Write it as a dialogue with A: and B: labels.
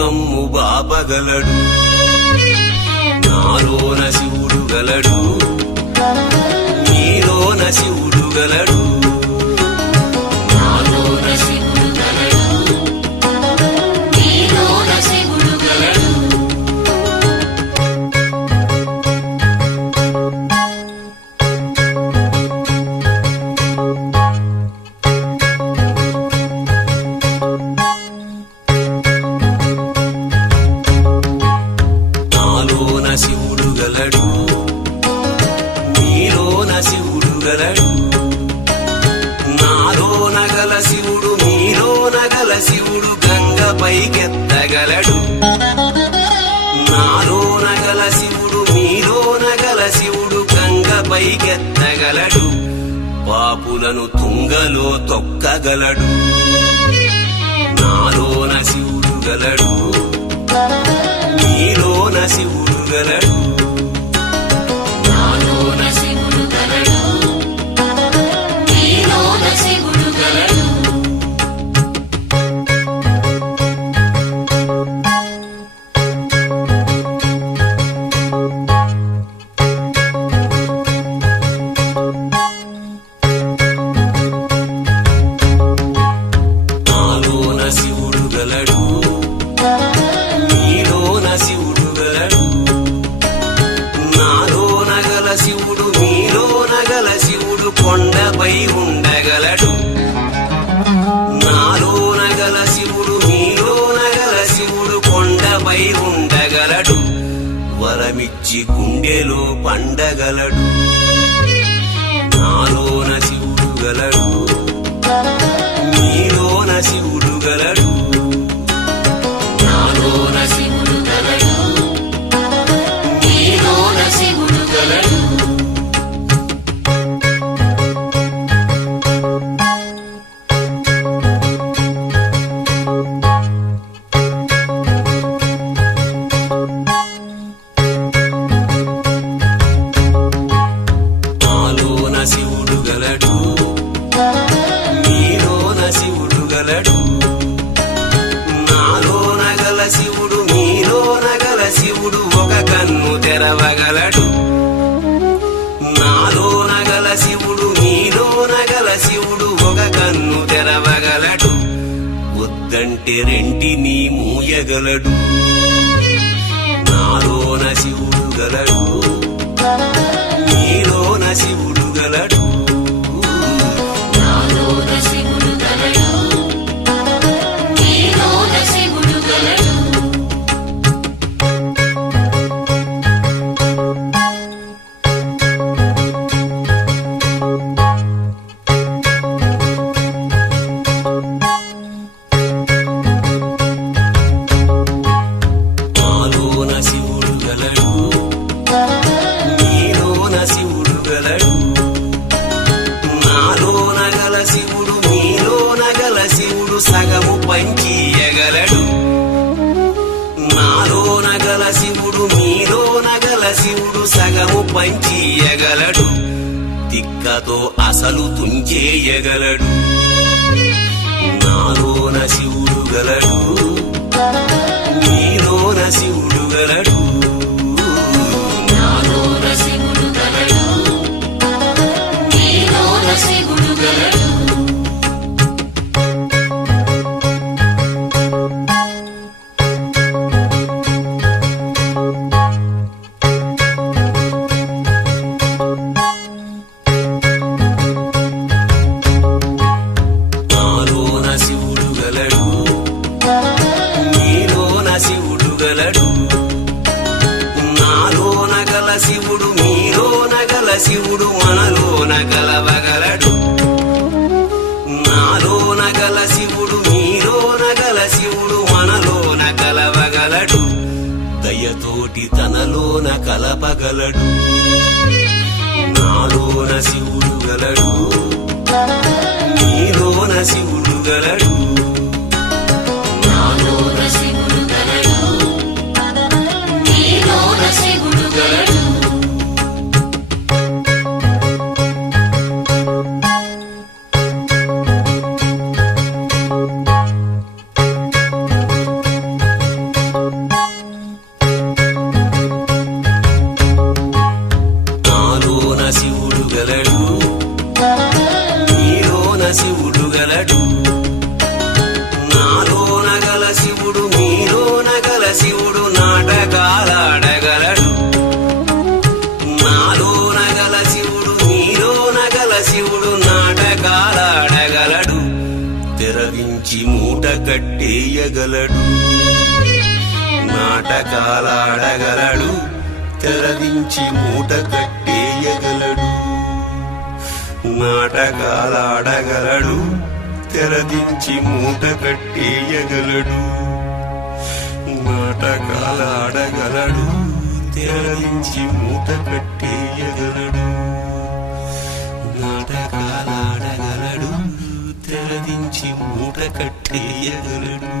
A: వచ్చే బాపగలడు నాలోన శివుడు గలడు. నీలోన శివుడు గలడు.
B: గలడు. నీలోన శివుడు గలడు.
A: నాలోన గల శివుడు మీలో గల శివుడు గంగ పైకెత్తగలడు నాలోన గల శివుడు నీలోన గల శివుడు గంగ పైకెత్తగలడు పాపులను తుంగలో తొక్కగలడు. శివుడు కొండపై ఉండగలడు. నాలో నగల శివుడు మీలో నగల శివుడు కొండపై ఉండగలడు. వరమిచ్చి గుండెలో పండగలడు. నాలోన శివుడు గలడు. శివుడు నీలో
B: నగల శివుడు
A: ఒక కన్ను తెరవగలడు. నాలో నగల శివుడు నీలో నగల శివుడు ఒక కన్ను తెరవగలడు. వద్దంటే రెంటిని మూయగలడు. నాలోన శివుడు గలడు. తిక్కతో అసలు తుంచేయగలడు నాలోన శివుడు గలడు. నగలడు. నాలో
B: నగల శివుడు మీలో నగల శివుడు
A: మనలో నగలవగలడు దయతోటి తనలోన కలపగలడు శివుడు నాటకాలాడగలడు నాలో నగల శివుడు నీలో
B: నగల శివుడు నాటకాలాడగలడు తెరవించి మూట
A: కట్టేయగలడు. నాటకాలాడగలడు తెరవించి మూట కట్టేయగలడు. నాటకాలాడగలడు తెరదించి మూట కట్టేయగలడు. నాటకాలు ఆడగలడు తెరలించి మూట పెట్టేయగలడు నాటకాలు ఆడగలడు తెరలించి మూట కట్టేయగలడు